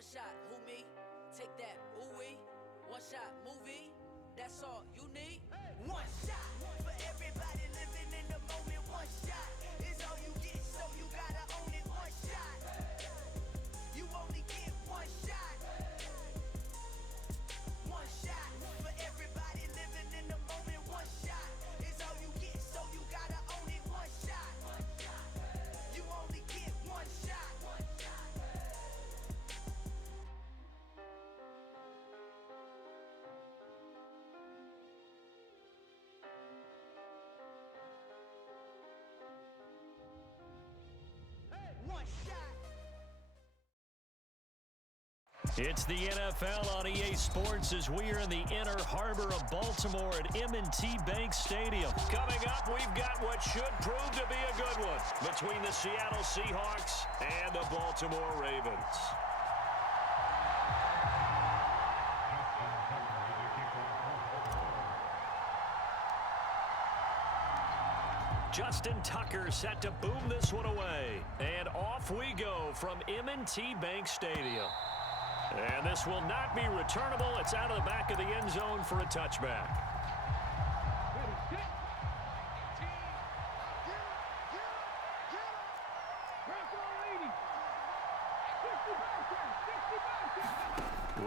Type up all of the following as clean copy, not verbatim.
One shot, who me? Take that, ooh-wee. One shot, movie. That's all you need. One shot for everybody living in the moment. One shot is all you get, so you gotta own it. One shot. You only get one shot. One shot for everybody living in the moment. One shot is all you get, so you gotta own it. One shot. You only get one shot. One shot. It's the NFL on EA Sports as we are in the inner harbor of Baltimore at M&T Bank Stadium. Coming up, we've got what should prove to be a good one between the Seattle Seahawks and the Baltimore Ravens. Justin Tucker set to boom this one away. And off we go from M&T Bank Stadium. And this will not be returnable. It's out of the back of the end zone for a touchback.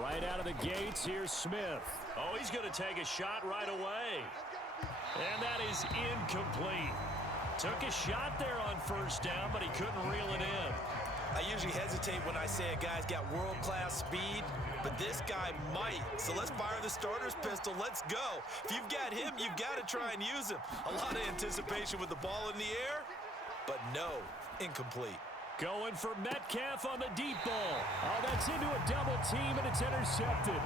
Right out of the gates, here's Smith. Oh, he's going to take a shot right away. And that is incomplete. Took a shot there on first down, but he couldn't reel it in. I usually hesitate when I say a guy's got world-class speed, but this guy might. So let's fire the starter's pistol. Let's go. If you've got him, you've got to try and use him. A lot of anticipation with the ball in the air, but no, incomplete. Going for Metcalf on the deep ball. Oh, that's into a double team, and it's intercepted.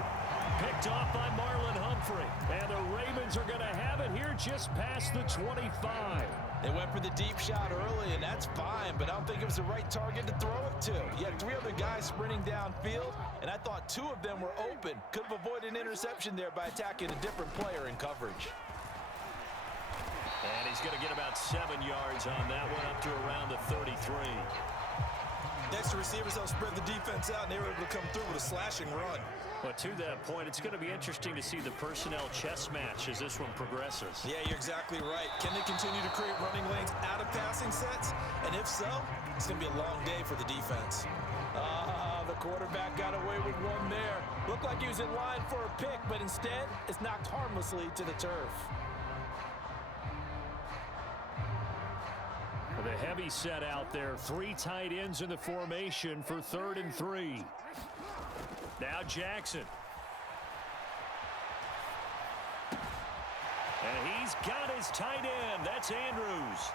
Picked off by Marlon Humphrey. And the Ravens are going to have it here just past the 25. They went for the deep shot early, and that's fine, but I don't think it was the right target to throw it to. You had three other guys sprinting downfield, and I thought two of them were open. Could have avoided an interception there by attacking a different player in coverage. And he's going to get about 7 yards on that one, up to around the 33. Next to receivers, they'll spread the defense out, and they were able to come through with a slashing run. But to that point, it's going to be interesting to see the personnel chess match as this one progresses. Yeah, you're exactly right. Can they continue to create running lanes out of passing sets? And if so, it's going to be a long day for the defense. The quarterback got away with one there. Looked like he was in line for a pick, but instead, it's knocked harmlessly to the turf. The heavy set out there. 3 tight ends in the formation for 3rd and 3. Now Jackson. And he's got his tight end. That's Andrews.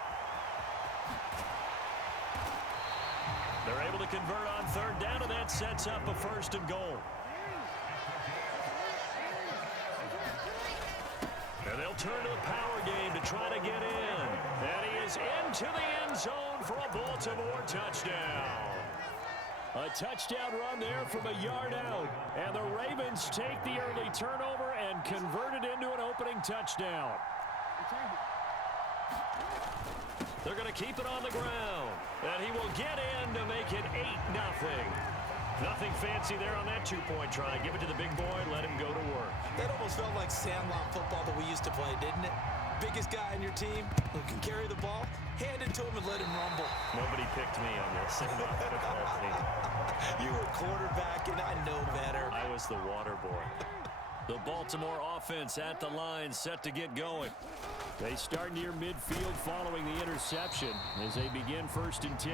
They're able to convert on 3rd down, and that sets up a 1st and goal. And they'll turn to the power game to try to get in. And he is into the end zone for a Baltimore touchdown. A touchdown run there from a yard out. And the Ravens take the early turnover and convert it into an opening touchdown. They're going to keep it on the ground. And he will get in to make it 8-0. Nothing fancy there on that 2-point try. Give it to the big boy, let him go to work. That almost felt like sandlot football that we used to play, didn't it? Biggest guy on your team who can carry the ball, hand it to him and let him rumble. Nobody picked me on this sandlot football team. You were quarterback, and I know better. I was the water boy. The Baltimore offense at the line, set to get going. They start near midfield following the interception as they begin 1st and 10.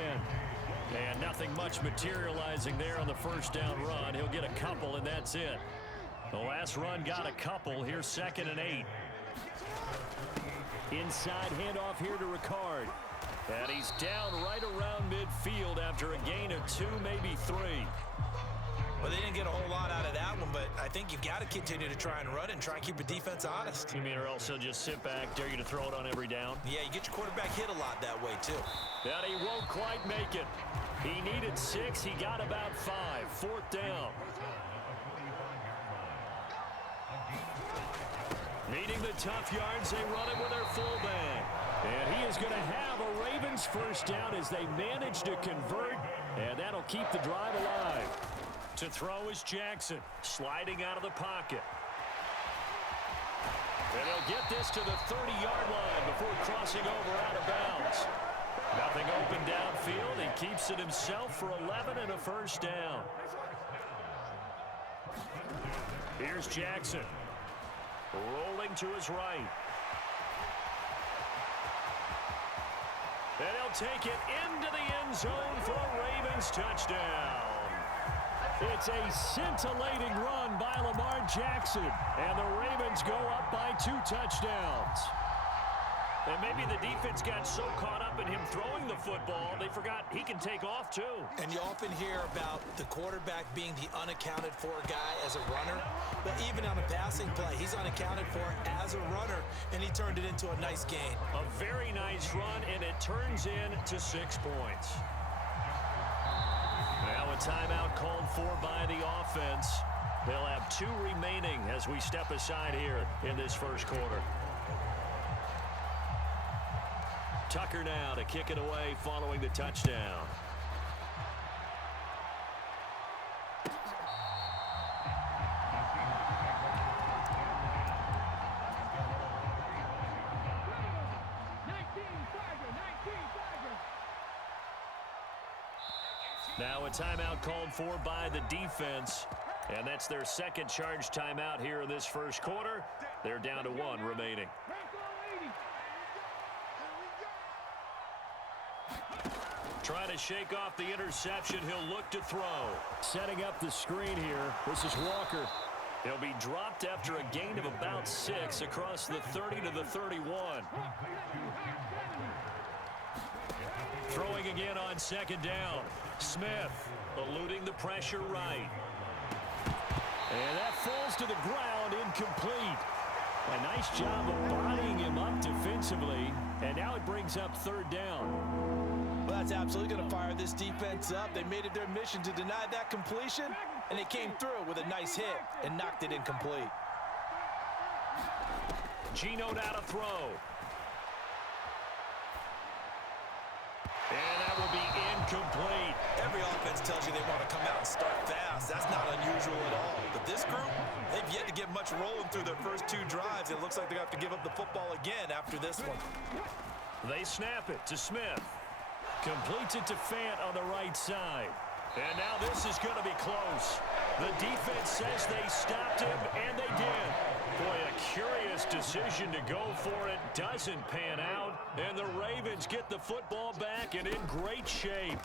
And nothing much materializing there on the 1st down run. He'll get a couple, and that's it. The last run got a couple. Here's 2nd and 8. Inside handoff here to Ricard. And he's down right around midfield after a gain of 2, maybe 3. Well, they didn't get a whole lot out of that one, but I think you've got to continue to try and run and try and keep the defense honest. You mean, or else he'll just sit back, dare you to throw it on every down? Yeah, you get your quarterback hit a lot that way, too. That he won't quite make it. He needed 6. He got about 5. 4th down. Needing the tough yards, they run it with their fullback. And he is going to have a Ravens 1st down as they manage to convert, and that'll keep the drive alive. To throw is Jackson, sliding out of the pocket. And he'll get this to the 30-yard line before crossing over out of bounds. Nothing open downfield. He keeps it himself for 11 and a first down. Here's Jackson. Rolling to his right. And he'll take it into the end zone for a Ravens touchdown. It's a scintillating run by Lamar Jackson, and the Ravens go up by 2 touchdowns. And maybe the defense got so caught up in him throwing the football, they forgot he can take off too. And you often hear about the quarterback being the unaccounted for guy as a runner. But even on a passing play, he's unaccounted for as a runner, and he turned it into a nice gain. A very nice run, and it turns into 6 points. Now a timeout called for by the offense. They'll have 2 remaining as we step aside here in this first quarter. Tucker now to kick it away following the touchdown. Now a timeout called for by the defense, and that's their second charge timeout here in this first quarter. They're down to 1 remaining. Trying to shake off the interception. He'll look to throw. Setting up the screen here. This is Walker. He'll be dropped after a gain of about 6 across the 30 to the 31. Throwing again on second down. Smith eluding the pressure right. And that falls to the ground, incomplete. A nice job of bodying him up defensively. And now it brings up 3rd down. Well, that's absolutely going to fire this defense up. They made it their mission to deny that completion, and they came through with a nice hit and knocked it incomplete. Geno now to throw. And that will be incomplete. Every offense tells you they want to come out and start fast. That's not unusual at all. But this group, they've yet to get much rolling through their first 2 drives. It looks like they're going to have to give up the football again after this one. They snap it to Smith. Completes it to Fant on the right side. And now this is going to be close. The defense says they stopped him, and they did. Boy, a curious decision to go for it. Doesn't pan out, and the Ravens get the football back and in great shape.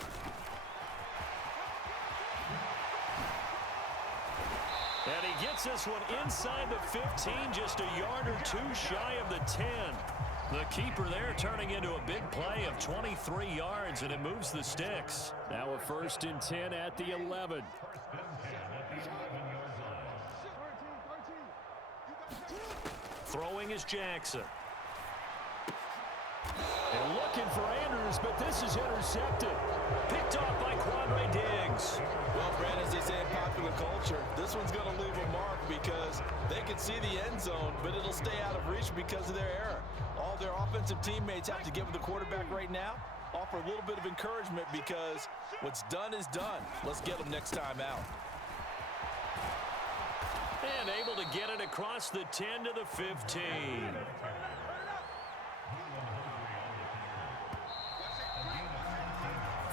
And he gets this one inside the 15, just a yard or 2 shy of the 10. The keeper there turning into a big play of 23 yards, and it moves the sticks. Now a 1st and 10 at the 11. Throwing is Jackson. And looking for Andrews, but this is intercepted. Picked off by Quandre Diggs. Well, Brad, as they say in popular culture, this one's going to leave a mark because they can see the end zone, but it'll stay out of reach because of their error. All their offensive teammates have to give the quarterback right now, offer a little bit of encouragement because what's done is done. Let's get them next time out. And able to get it across the 10 to the 15.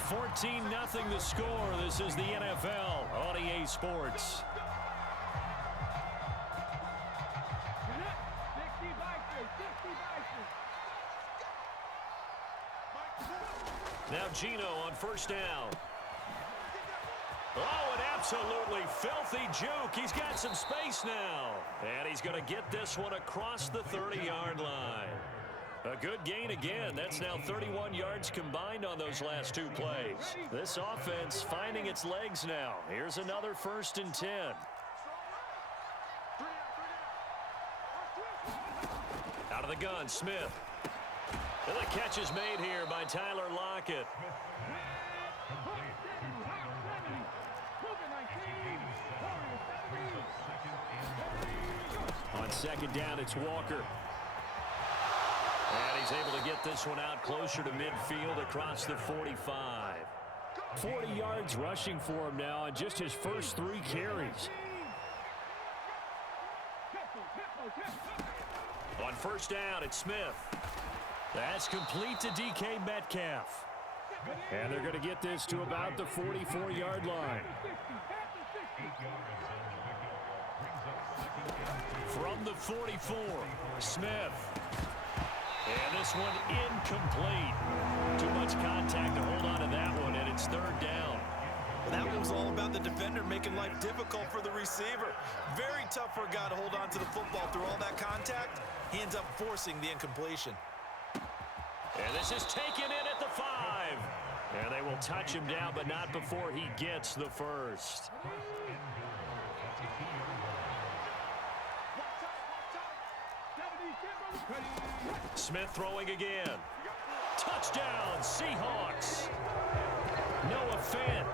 $14-0 the score. This is the NFL on EA Sports. Now Geno on 1st down. Oh, an absolutely filthy juke. He's got some space now. And he's going to get this one across the 30-yard line. A good gain again. That's now 31 yards combined on those last 2 plays. This offense finding its legs now. Here's another 1st and 10. Out of the gun, Smith. And the catch is made here by Tyler Lockett. On 2nd down, it's Walker. And he's able to get this one out closer to midfield across the 45. 40 yards rushing for him now on just his first 3 carries. On first down, it's Smith. That's complete to DK Metcalf. And they're going to get this to about the 44-yard line. From the 44, Smith. And this one incomplete. Too much contact to hold on to that one, and it's third down. That one was all about the defender making life difficult for the receiver. Very tough for a guy to hold on to the football through all that contact. He ends up forcing the incompletion. And this is taken in at the 5. And they will touch him down, but not before he gets the first. Smith throwing again. Touchdown, Seahawks. Noah Fant,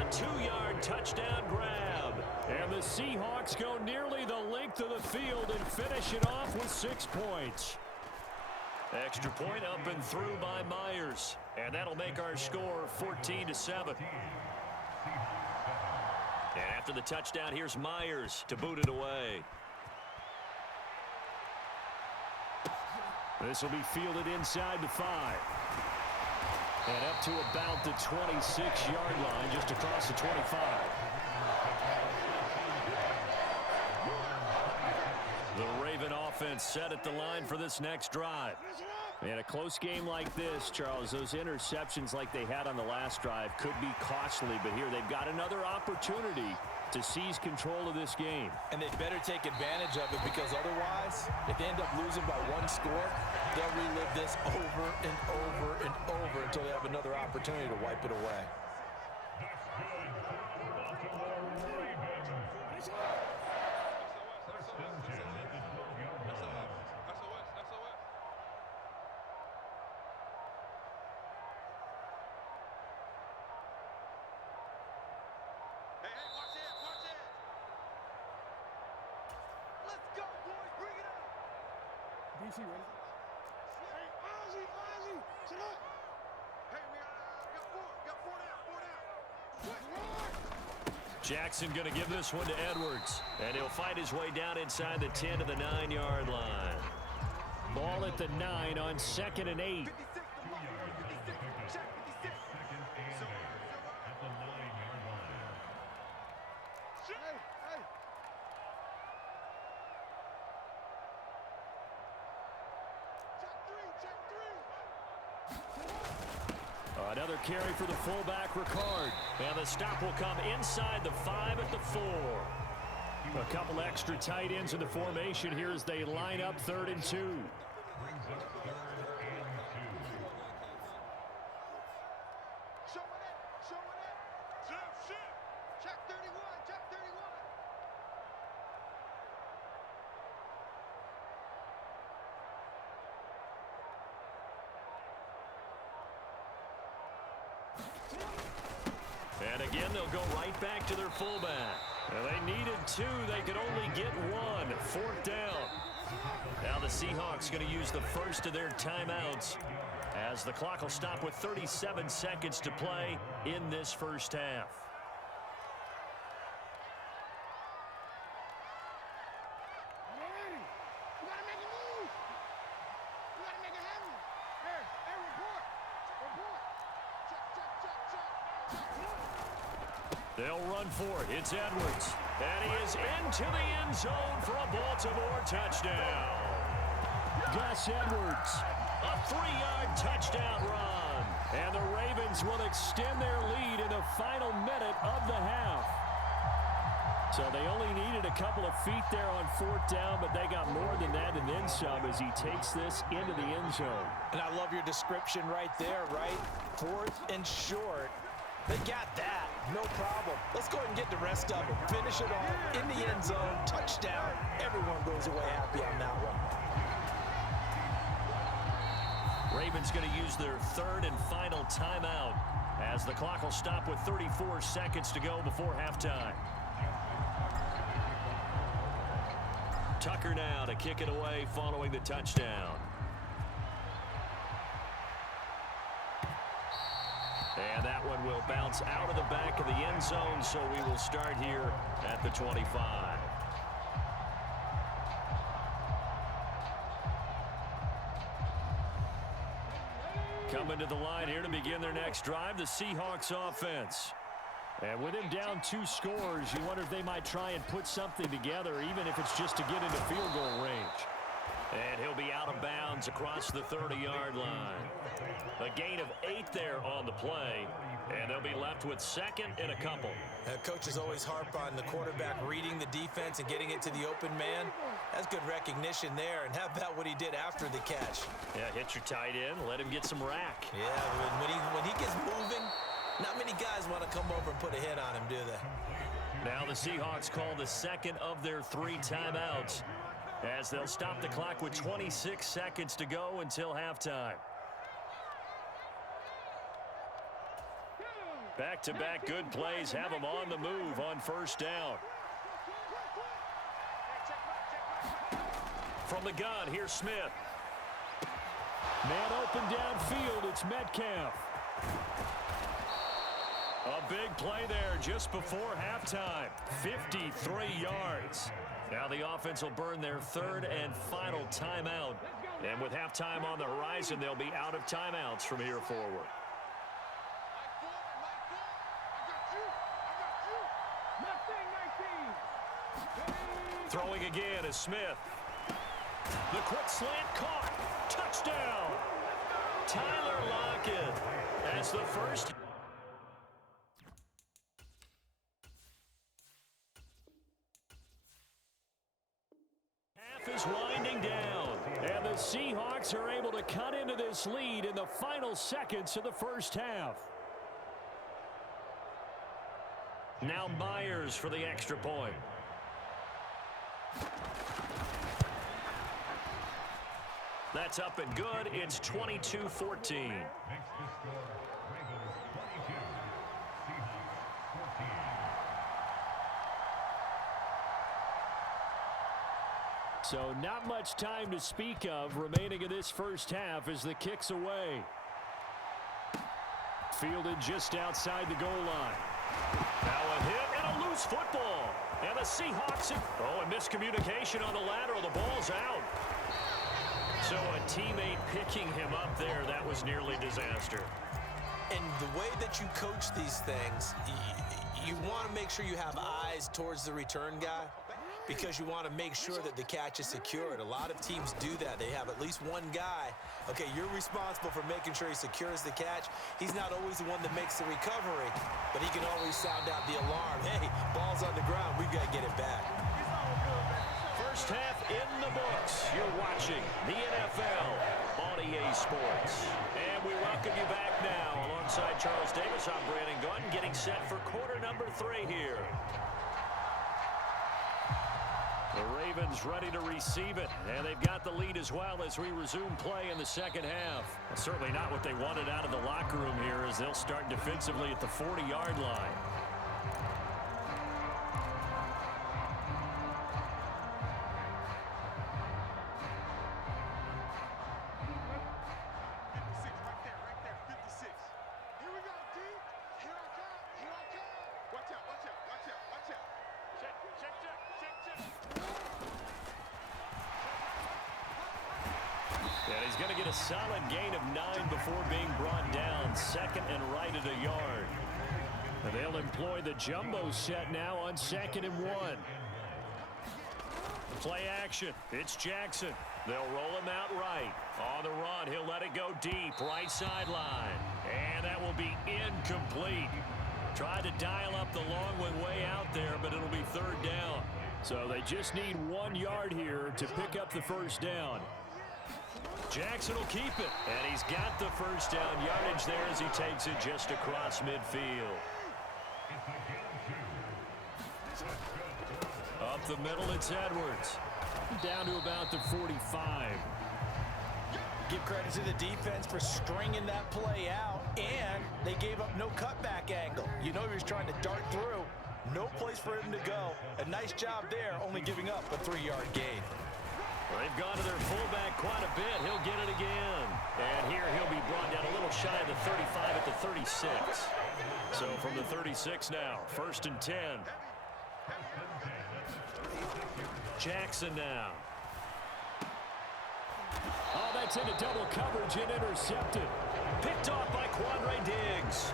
a 2-yard touchdown grab. And the Seahawks go nearly the length of the field and finish it off with 6 points. Extra point up and through by Myers. And that'll make our score 14-7. And after the touchdown, here's Myers to boot it away. This will be fielded inside the 5. And up to about the 26-yard line, just across the 25. The Raven offense set at the line for this next drive. In a close game like this, Charles, those interceptions like they had on the last drive could be costly, but here they've got another opportunity to seize control of this game. And they better take advantage of it, because otherwise, if they end up losing by 1 score, they'll relive this over and over and over until they have another opportunity to wipe it away. DC ready? Hey, Ozzy, sit up. Hey, we got 4 down. Jackson going to give this one to Edwards, and he'll fight his way down inside the 10 to the 9-yard line. Ball at the 9 on 2nd and 8. Another carry for the fullback, Ricard. And the stop will come inside the 5 at the 4. A couple extra tight ends in the formation here as they line up 3rd and 2. Check 31, check 31. And again, they'll go right back to their fullback. And they needed 2. They could only get 1. 4th down. Now the Seahawks going to use the first of their timeouts as the clock will stop with 37 seconds to play in this first half. They'll run for it. It's Edwards. And he is into the end zone for a Baltimore touchdown. Gus Edwards, a 3-yard touchdown run. And the Ravens will extend their lead in the final minute of the half. So they only needed a couple of feet there on 4th down, but they got more than that and then some as he takes this into the end zone. And I love your description right there, right? 4th and short. They got that. No problem. Let's go ahead and get the rest of it. Finish it off in the end zone. Touchdown. Everyone goes away happy on that one. Ravens going to use their 3rd and final timeout as the clock will stop with 34 seconds to go before halftime. Tucker now to kick it away following the touchdown. And that one will bounce out of the back of the end zone, so we will start here at the 25. Coming to the line here to begin their next drive, the Seahawks offense. And with him down 2 scores, you wonder if they might try and put something together, even if it's just to get into field goal range. And he'll be out of bounds across the 30-yard line. A gain of 8 there on the play, and they'll be left with second and a couple. Coaches always harp on the quarterback reading the defense and getting it to the open man. That's good recognition there. And how about what he did after the catch? Yeah, hit your tight end, let him get some rack. Yeah, when he gets moving, not many guys want to come over and put a hit on him, do they? Now the Seahawks call the second of their 3 timeouts, as they'll stop the clock with 26 seconds to go until halftime. Back-to-back good plays have them on the move on first down. From the gun, here's Smith. Man open downfield, it's Metcalf. A big play there just before halftime, 53 yards. Now the offense will burn their 3rd and final timeout. And with halftime on the horizon, they'll be out of timeouts from here forward. Throwing again is Smith. The quick slant caught. Touchdown. Tyler Lockett as the first. Half is winding down. And the Seahawks are able to cut into this lead in the final seconds of the first half. Now Myers for the extra point. That's up and good. It's 22-14. So not much time to speak of remaining in this first half as the kick's away. Fielded just outside the goal line. Now a hit and a loose football. And the Seahawks, and miscommunication on the lateral. The ball's out. So a teammate picking him up there, that was nearly disaster. And the way that you coach these things, you want to make sure you have eyes towards the return guy, because you want to make sure that the catch is secured. A lot of teams do that. They have at least one guy. Okay, you're responsible for making sure he secures the catch. He's not always the one that makes the recovery, but he can always sound out the alarm. Hey, ball's on the ground. We've got to get it back. First half in the books. You're watching the NFL on EA Sports. And we welcome you back now. Alongside Charles Davis, I'm Brandon Gunn, getting set for quarter number 3 here. The Ravens ready to receive it, and they've got the lead as well as we resume play in the second half. Well, certainly not what they wanted out of the locker room here, as they'll start defensively at the 40-yard line. And he's going to get a solid gain of 9 before being brought down. Second and right at a yard. And they'll employ the jumbo set now on 2nd and 1. Play action. It's Jackson. They'll roll him out right. On the run, he'll let it go deep. Right sideline. And that will be incomplete. Tried to dial up the long one way out there, but it'll be 3rd down. So they just need 1 yard here to pick up the first down. Jackson will keep it, and he's got the first down yardage there as he takes it just across midfield. Up the middle, it's Edwards. Down to about the 45. Give credit to the defense for stringing that play out, and they gave up no cutback angle. You know he was trying to dart through. No place for him to go. A nice job there, only giving up a 3-yard gain. They've gone to their fullback quite a bit. He'll get it again. And here he'll be brought down a little shy of the 35 at the 36. So from the 36 now, 1st and 10. Jackson now. Oh, that's into double coverage and intercepted. Picked off by Quandre Diggs.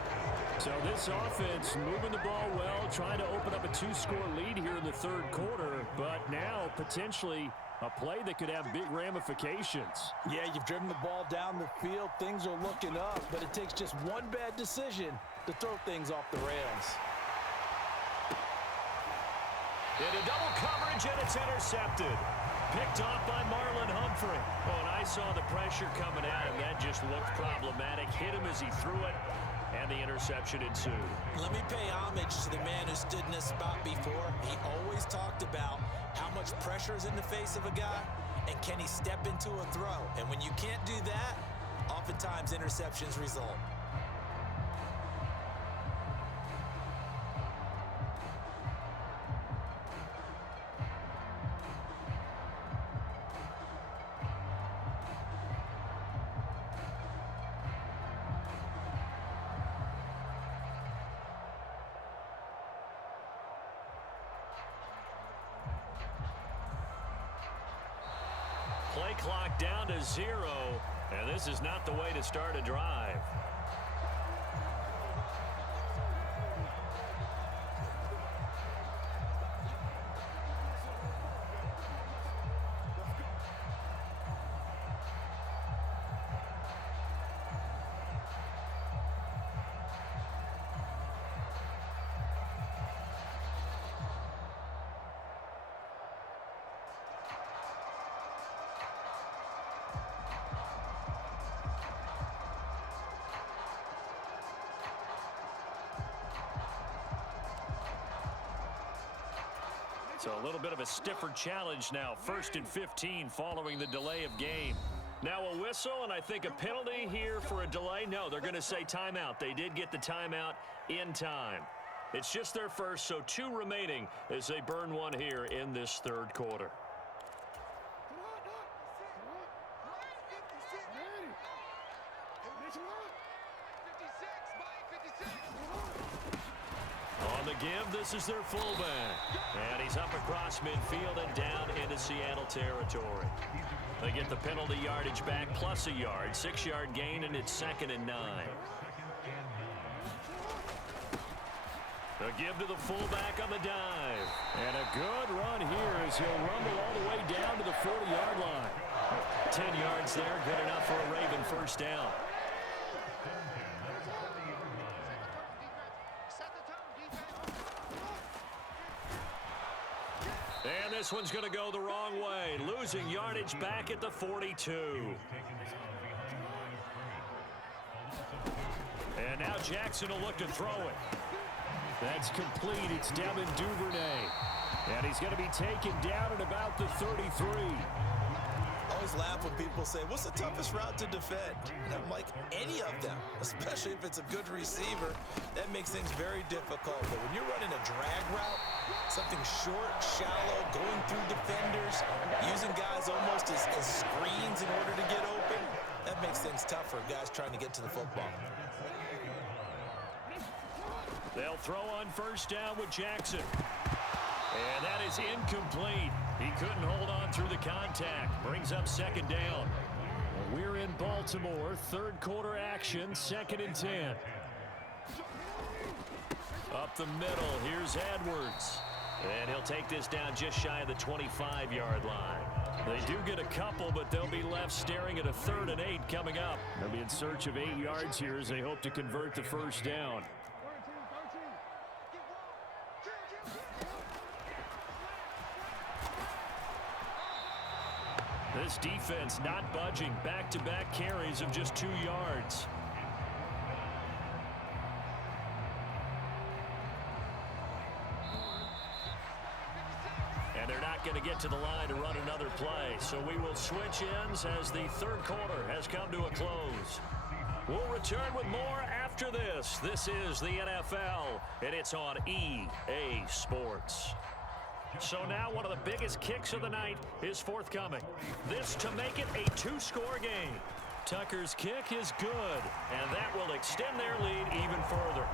So this offense moving the ball well, trying to open up a 2-score lead here in the 3rd quarter, but now potentially a play that could have big ramifications. Yeah, you've driven the ball down the field. Things are looking up, but it takes just one bad decision to throw things off the rails. Into double coverage, and it's intercepted. Picked off by Marlon Humphrey. Oh, and I saw the pressure coming at him. That just looked problematic. Hit him as he threw it, and the interception ensued. Let me pay homage to the man who stood in this spot before. He always talked about how much pressure is in the face of a guy, and can he step into a throw. And when you can't do that, oftentimes interceptions result. Play clock down to 0, and this is not the way to start a drive. So a little bit of a stiffer challenge now. 1st and 15 following the delay of game. Now a whistle, and I think a penalty here for a delay. No, they're going to say timeout. They did get the timeout in time. It's just their first, so 2 remaining as they burn one here in this 3rd quarter. On the give, this is their fullback. And he's up across midfield and down into Seattle territory. They get the penalty yardage back plus a yard. 6-yard gain, and it's 2nd and 9. A give to the fullback on the dive. And a good run here as he'll rumble all the way down to the 40-yard line. 10 yards there, good enough for a Raven first down. And this one's going to go the wrong way. Losing yardage back at the 42. And now Jackson will look to throw it. That's complete. It's Devin Duvernay. And he's going to be taken down at about the 33. I always laugh when people say, what's the toughest route to defend? And I'm like, any of them, especially if it's a good receiver. That makes things very difficult. But when you're running a drag route, something short, shallow, going through defenders, using guys almost as screens in order to get open, that makes things tough for guys trying to get to the football. They'll throw on first down with Jackson. And that is incomplete. He couldn't hold on through the contact. Brings up 2nd down. We're in Baltimore. 3rd quarter action. 2nd and 10. Up the middle. Here's Edwards. And he'll take this down just shy of the 25-yard line. They do get a couple, but they'll be left staring at a 3rd and 8 coming up. They'll be in search of 8 yards here as they hope to convert the first down. This defense not budging. Back-to-back carries of just 2 yards. And they're not going to get to the line to run another play. So we will switch ends as the 3rd quarter has come to a close. We'll return with more after this. This is the NFL, and it's on EA Sports. So now one of the biggest kicks of the night is forthcoming. This to make it a 2-score game. Tucker's kick is good, and that will extend their lead even further.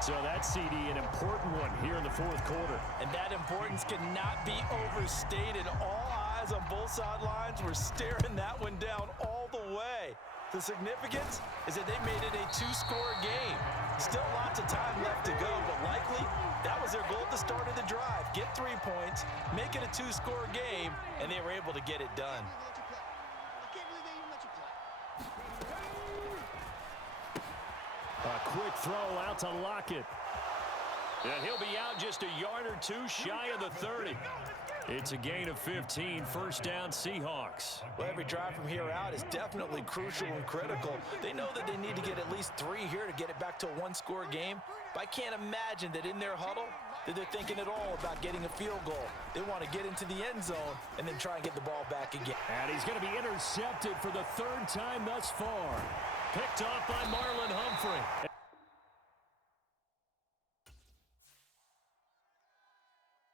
So that's, CD, an important one here in the fourth quarter. And that importance cannot be overstated. All eyes on both sidelines were staring that one down all the way. The significance is that they made it a 2-score game. Still lots of time left to go, but likely that was their goal at the start of the drive. Get 3 points, make it a 2-score game, and they were able to get it done. A quick throw out to Lockett. And he'll be out just a yard or two shy of the 30. It's a gain of 15, first down Seahawks. Well, every drive from here out is definitely crucial and critical. They know that they need to get at least 3 here to get it back to a 1-score game. But I can't imagine that in their huddle that they're thinking at all about getting a field goal. They want to get into the end zone and then try and get the ball back again. And he's going to be intercepted for the 3rd time thus far. Picked off by Marlon Humphrey.